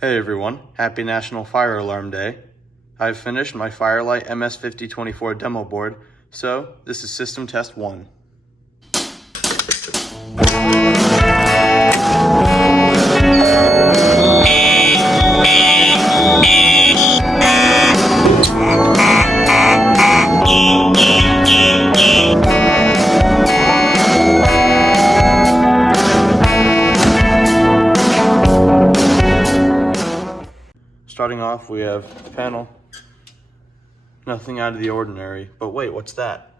Hey everyone, happy National Fire Alarm Day. I've finished my Fire-Lite MS-5024 demo board, so this is system test 1. Starting off, we have the panel. Nothing out of the ordinary, but wait, what's that?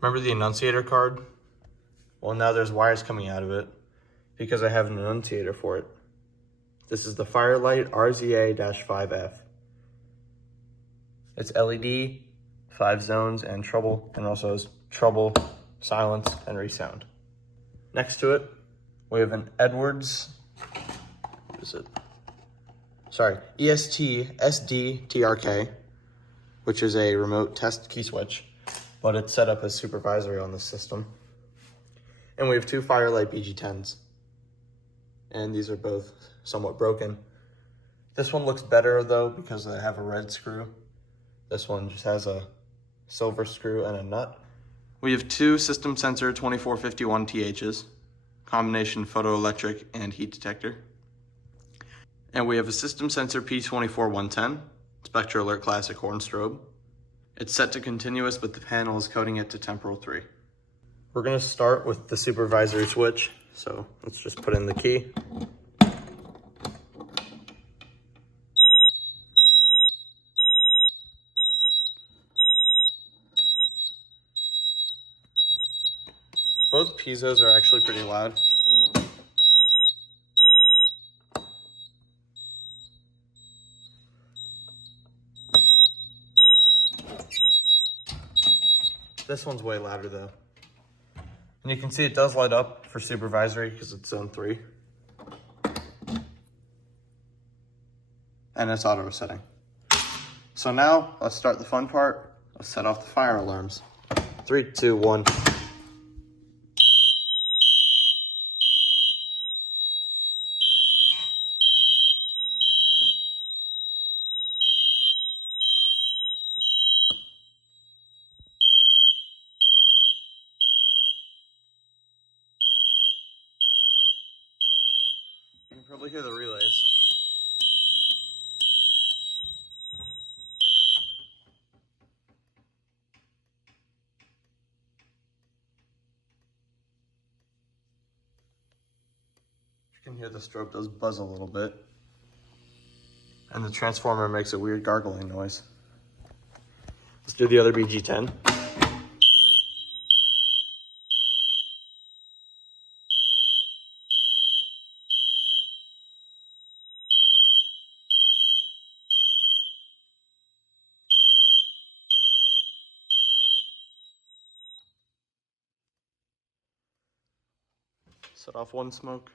Remember the annunciator card? Well, now there's wires coming out of it because I have an annunciator for it. This is the Fire-Lite RZA-5F. It's LED, 5 zones, and treble, and also has treble, silence, and resound. Next to it, we have an Edwards, what is it? Sorry, EST SD-TRK, which is a remote test key switch, but it's set up as supervisory on the system. And we have 2 Fire-Lite BG-10s, and these are both somewhat broken. This one looks better though because I have a red screw. This one just has a silver screw and a nut. We have 2 system sensor 2451 THs, combination photoelectric and heat detector. And we have a system sensor P24110, SpectrAlert Classic Horn Strobe. It's set to continuous, but the panel is coding it to temporal 3. We're gonna start with the supervisory switch. So let's just put in the key. Both piezos are actually pretty loud. This one's way louder though. And you can see it does light up for supervisory because it's zone 3. And it's auto setting. So now let's start the fun part. Let's set off the fire alarms. 3, 2, 1. You can probably hear the relays. You can hear the strobe does buzz a little bit. And the transformer makes a weird gargling noise. Let's do the other BG-10. Set off one smoke.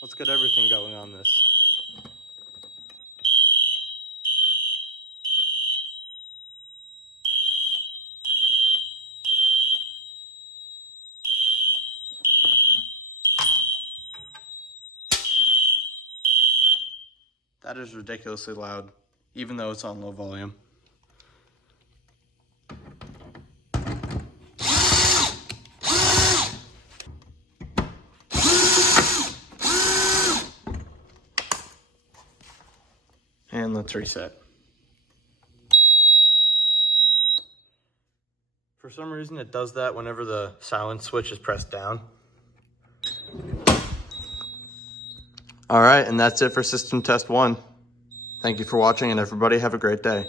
Let's get everything going on this. That is ridiculously loud, even though it's on low volume. And let's reset. For some reason, it does that whenever the silence switch is pressed down. All right, and that's it for system test 1. Thank you for watching, and everybody have a great day.